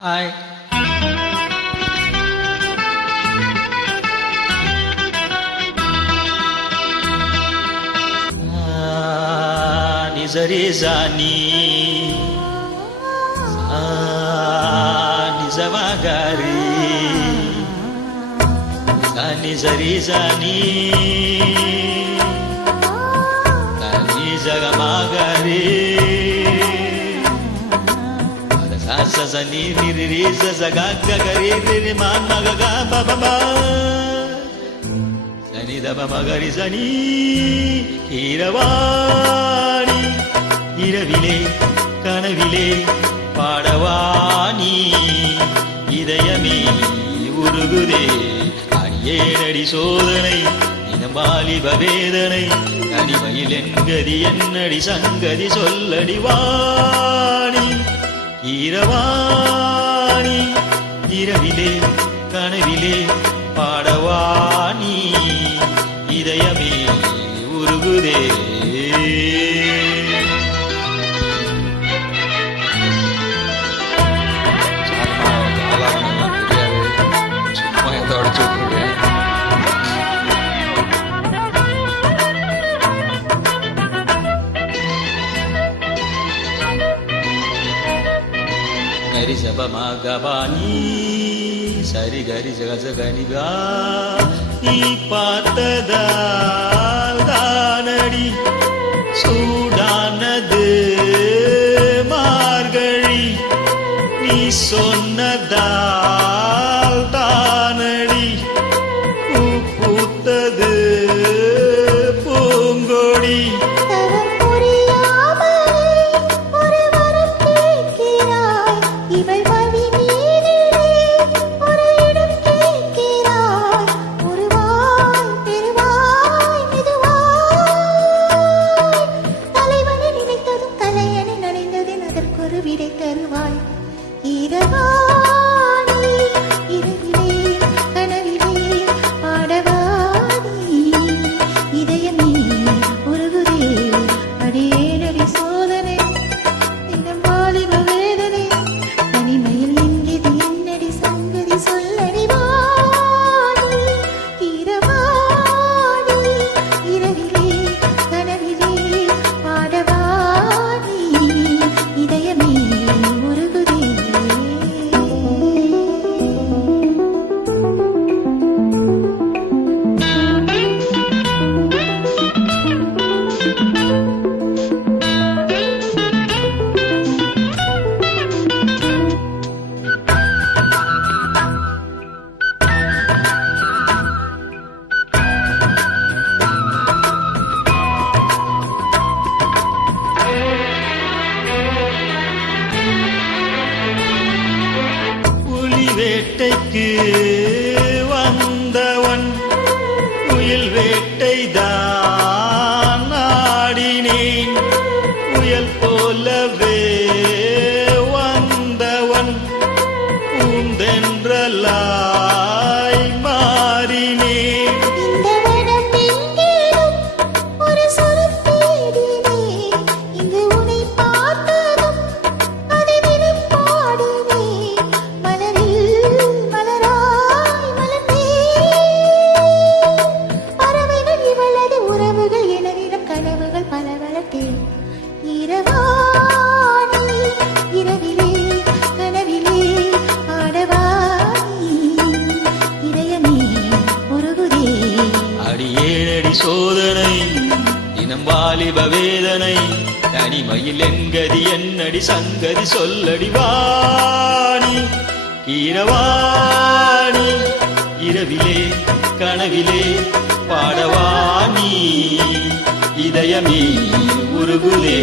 Hi. நிசரி சானி நிசமகரி சானி சரி சானி நிசகமகரி சனி நிரி சகரி மகக பபா சனி தப மகரி சனி இரவாணி இரவிலே கனவிலே பாடவாணி இதயமே உருகுதே அடியேனடி சோதனை தினமாலிப வேதனை தனிமையில் என்கதி என்னடி சங்கதி சொல்லடி வாணி இரவாணி இரவிலே கனவிலே பாடவாணி இதயமே உருகுதே. கரி சபமகபானி சரி கரி சகசகனிகா நீ பார்த்ததால் தானடி சூடானது மார்கழி நீ சொன்னதால் தானடி பூ பூத்தது பூங்கொடி. விடை தருவாய் இரவாணி இரவிலே கனவிலே பாடவாணி இதயமே உருகுதே அடியேனடி சோதனை தினம் வாலிப வேதனை தனிமையில் என்கிறது என்னடி சங்கதி சொல்லடி வாணி இரவாணி இரவிலே கனவிலே பாடவாணி இதயமே வேட்டைக்கு வந்தவன் புயல் வேட்டைதான் ஆடினேன் புயல் போலவே வந்தவன் பூந்தென்றலாய் மாறினேன். இரவாணி இரவிலே கனவிலே பாடவாணி இதயமே உருகுதே அடியேனடி சோதனை தினம் வாலிப வேதனை தனிமையில் என்கதி என்னடி சங்கதி சொல்லடி வாணி இரவாணி இரவிலே கனவிலே பாடவாணி இதயமே உருகுதே.